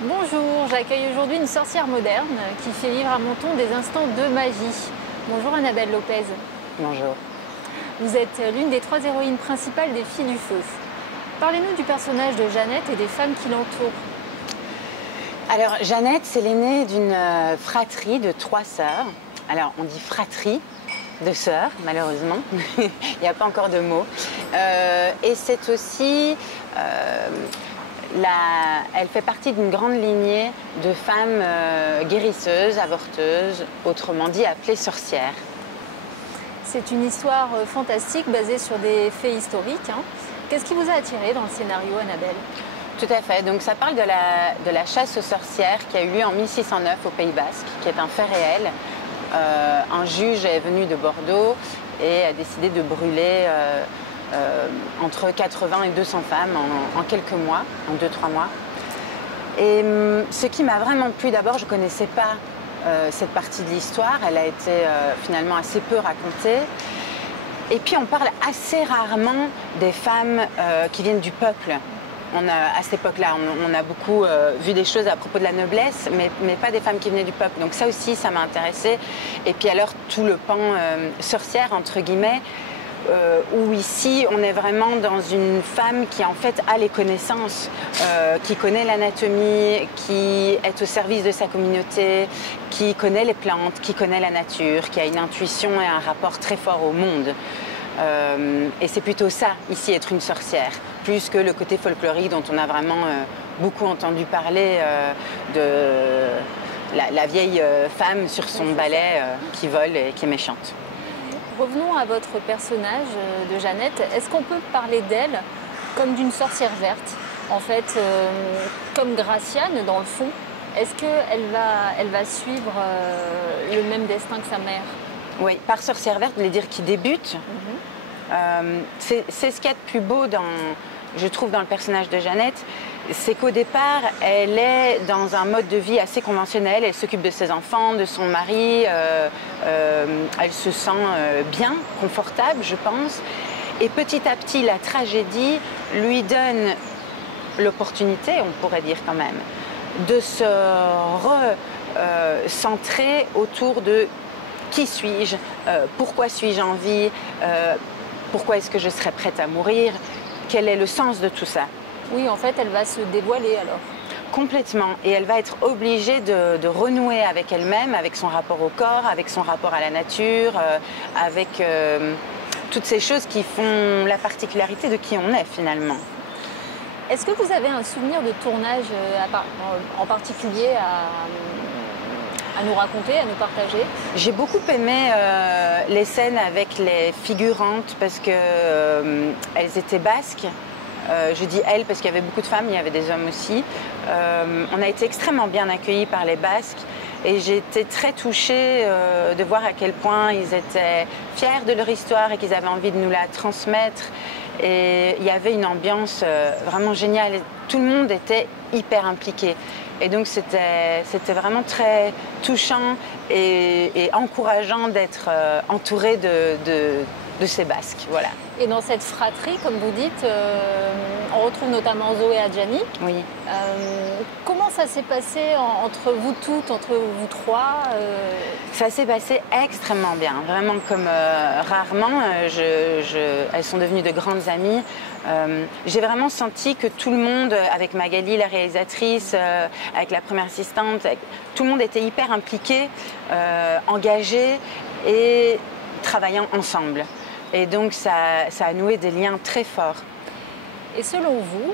Bonjour, j'accueille aujourd'hui une sorcière moderne qui fait vivre à Menton des instants de magie. Bonjour Annabelle Lopez. Bonjour. Vous êtes l'une des 3 héroïnes principales des Filles du Feu. Parlez-nous du personnage de Jeannette et des femmes qui l'entourent. Alors, Jeannette, c'est l'aînée d'une fratrie de 3 sœurs. Alors, on dit fratrie de sœurs, malheureusement. Il n'y a pas encore de mots. Et c'est aussi... elle fait partie d'une grande lignée de femmes guérisseuses, avorteuses, autrement dit appelées sorcières. C'est une histoire fantastique basée sur des faits historiques. Qu'est-ce qui vous a attiré dans le scénario, Annabelle? Tout à fait. Donc ça parle de la chasse aux sorcières qui a eu lieu en 1609 au Pays Basque, qui est un fait réel. Un juge est venu de Bordeaux et a décidé de brûler entre 80 et 200 femmes en quelques mois, en 2-3 mois. Et ce qui m'a vraiment plu, d'abord, je ne connaissais pas cette partie de l'histoire. Elle a été finalement assez peu racontée. Et puis on parle assez rarement des femmes qui viennent du peuple. À cette époque-là, on a beaucoup vu des choses à propos de la noblesse, mais pas des femmes qui venaient du peuple. Donc ça aussi, ça m'a intéressée. Et puis alors, tout le pan sorcière, entre guillemets, où ici, on est vraiment dans une femme qui, en fait, a les connaissances, qui connaît l'anatomie, qui est au service de sa communauté, qui connaît les plantes, qui connaît la nature, qui a une intuition et un rapport très fort au monde. Et c'est plutôt ça, ici, être une sorcière, plus que le côté folklorique dont on a vraiment beaucoup entendu parler de la vieille femme sur son balai qui vole et qui est méchante. Revenons à votre personnage de Jeannette. Est-ce qu'on peut parler d'elle comme d'une sorcière verte? En fait, comme Graciane, dans le fond, est-ce qu'elle va suivre le même destin que sa mère? Oui, par sorcière verte, je voulais dire qui débute. C'est ce qu'il y a de plus beau, je trouve, dans le personnage de Jeannette, c'est qu'au départ, elle est dans un mode de vie assez conventionnel. Elle s'occupe de ses enfants, de son mari. Elle se sent bien, confortable, je pense. Et petit à petit, la tragédie lui donne l'opportunité, on pourrait dire quand même, de se recentrer autour de qui suis-je, pourquoi suis-je en vie, pourquoi est-ce que je serais prête à mourir, quel est le sens de tout ça. Oui, en fait, elle va se dévoiler alors. Complètement. Et elle va être obligée de renouer avec elle-même, avec son rapport au corps, avec son rapport à la nature, avec toutes ces choses qui font la particularité de qui on est finalement. Est-ce que vous avez un souvenir de tournage en particulier à nous raconter, à nous partager? J'ai beaucoup aimé les scènes avec les figurantes parce qu'elles étaient basques. Je dis elles parce qu'il y avait beaucoup de femmes, il y avait des hommes aussi. On a été extrêmement bien accueillis par les Basques et j'ai été très touchée de voir à quel point ils étaient fiers de leur histoire et qu'ils avaient envie de nous la transmettre. Et il y avait une ambiance vraiment géniale. Tout le monde était hyper impliqué. Et donc c'était vraiment très touchant et encourageant d'être entouré de ces Basques. Voilà. Et dans cette fratrie, comme vous dites, on retrouve notamment Zoé Adjani. Oui. Comment ça s'est passé entre vous toutes, entre vous trois Ça s'est passé extrêmement bien, vraiment comme rarement. Elles sont devenues de grandes amies. J'ai vraiment senti que tout le monde, avec Magali, la réalisatrice, avec la première assistante, tout le monde était hyper impliqué, engagé et travaillant ensemble. Et donc ça a noué des liens très forts. Et selon vous,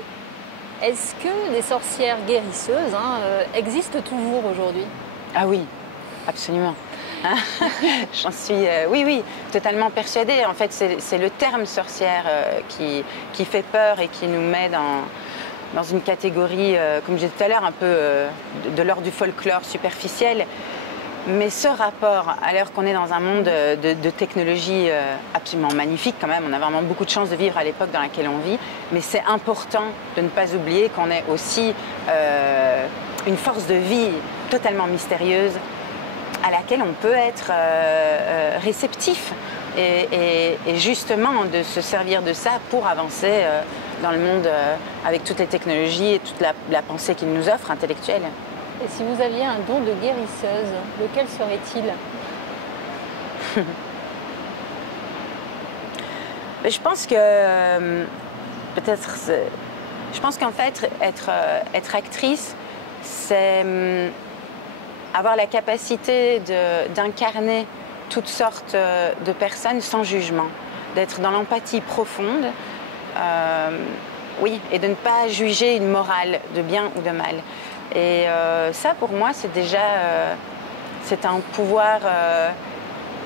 est-ce que les sorcières guérisseuses existent toujours aujourd'hui? Ah oui, absolument. J'en suis, oui, totalement persuadée. En fait, c'est le terme sorcière qui fait peur et qui nous met dans une catégorie, comme je disais tout à l'heure, un peu de l'ordre du folklore superficiel. Mais ce rapport, à l'heure qu'on est dans un monde de technologie absolument magnifique quand même, on a vraiment beaucoup de chance de vivre à l'époque dans laquelle on vit, mais c'est important de ne pas oublier qu'on est aussi une force de vie totalement mystérieuse à laquelle on peut être réceptif. et justement de se servir de ça pour avancer dans le monde avec toutes les technologies et toute la pensée qu'il nous offre, intellectuelle. Et si vous aviez un don de guérisseuse, lequel serait-il? Je pense que je pense qu'en fait, être actrice, c'est avoir la capacité d'incarner toutes sortes de personnes sans jugement, d'être dans l'empathie profonde, oui, et de ne pas juger une morale de bien ou de mal. Et ça, pour moi, c'est un pouvoir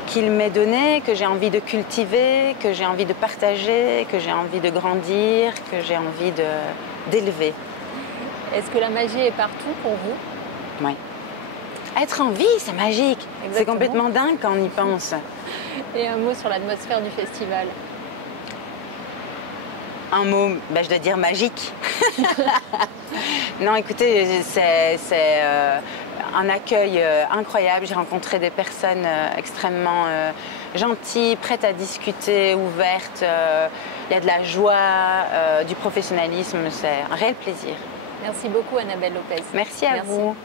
qu'il m'est donné, que j'ai envie de cultiver, que j'ai envie de partager, que j'ai envie de grandir, que j'ai envie d'élever. Est-ce que la magie est partout pour vous? Oui. Être en vie, c'est magique. C'est complètement dingue quand on y pense. Et un mot sur l'atmosphère du festival? Un mot, je dois dire magique. Non, écoutez, c'est un accueil incroyable. J'ai rencontré des personnes extrêmement gentilles, prêtes à discuter, ouvertes. Il y a de la joie, du professionnalisme. C'est un réel plaisir. Merci beaucoup, Annabelle Lopez. Merci à vous.